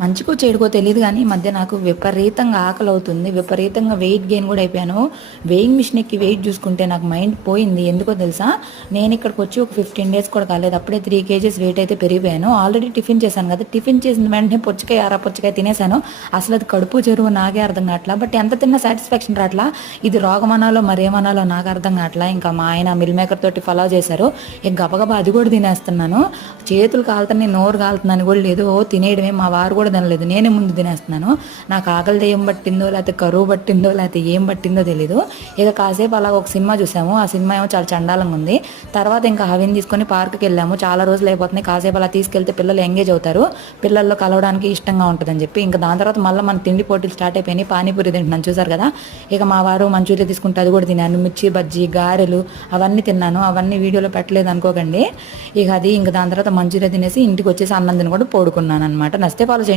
మంచికో చెడుకో తెలియదు కానీ ఈ మధ్య నాకు విపరీతంగా ఆకలి అవుతుంది, విపరీతంగా వెయిట్ గెయిన్ కూడా అయిపోయాను. వెయింగ్ మిషన్ ఎక్కి వెయిట్ చూసుకుంటే నాకు మైండ్ పోయింది. ఎందుకో తెలుసా, నేను ఇక్కడికి వచ్చి ఒక 15 డేస్ కూడా కాలేదు, అప్పుడే 3 kgs వెయిట్ అయితే పెరిగిపోయాను. ఆల్రెడీ టిఫిన్ చేశాను కదా, టిఫిన్ చేసిన వెంటనే పుచ్చకాయ పుచ్చకాయ తినేసాను. అసలు అది కడుపు చెరువు నాకే అర్థం కావట్లా. బట్ ఎంత తిన్నా సాటిస్ఫాక్షన్ రావట్లా. ఇది రోగమనాలో మరేమనాలో నాకు అర్థం కావట్లా. ఇంకా మా ఆయన మిల్ మేకర్ తోటి ఫాలో చేశారు, ఇక గబగబా అది కూడా తినేస్తున్నాను. చేతులు కాలుతున్నాయి, నోరు కాలుతుందని కూడా లేదు, తినేయడమే. మా వారు కూడా తినలేదు, నేనే ముందు తినేస్తున్నాను. నాకు ఆకలి దెయ్యం పట్టిందో లేకపోతే కరువు పట్టిందో లేకపోతే ఏం పట్టిందో తెలీదు. ఇక కాసేపు అలా ఒక సినిమా చూసాము, ఆ సినిమా ఏమో చాలా చండాలంగా ఉంది. తర్వాత ఇంకా హవిని తీసుకొని పార్క్కి వెళ్ళాము. చాలా రోజులు అయిపోతున్నాయి, కాసేపు అలా తీసుకెళ్తే పిల్లలు ఎంగేజ్ అవుతారు, పిల్లల్లో కలవడానికి ఇష్టంగా ఉంటుందని చెప్పి. ఇంకా దాని తర్వాత మళ్ళీ మన తిండి పోటీలు స్టార్ట్ అయిపోయినాయి. పానీపూరి తింటున్నాను చూసారు కదా. ఇక మా వారు మంచూరియా తీసుకుంటే అది కూడా తిన్నాను, మిర్చి బజ్జీ గారెలు అవన్నీ తిన్నాను. అవన్నీ వీడియోలో పెట్టలేదు అనుకోకండి. ఇక అది ఇంకా దాని తర్వాత మంచూరియా తినేసి ఇంటికి వచ్చేసి అన్నం తిని కూడా పడుకున్నాను అనమాట. నచ్చితే ఫాలో చేయండి.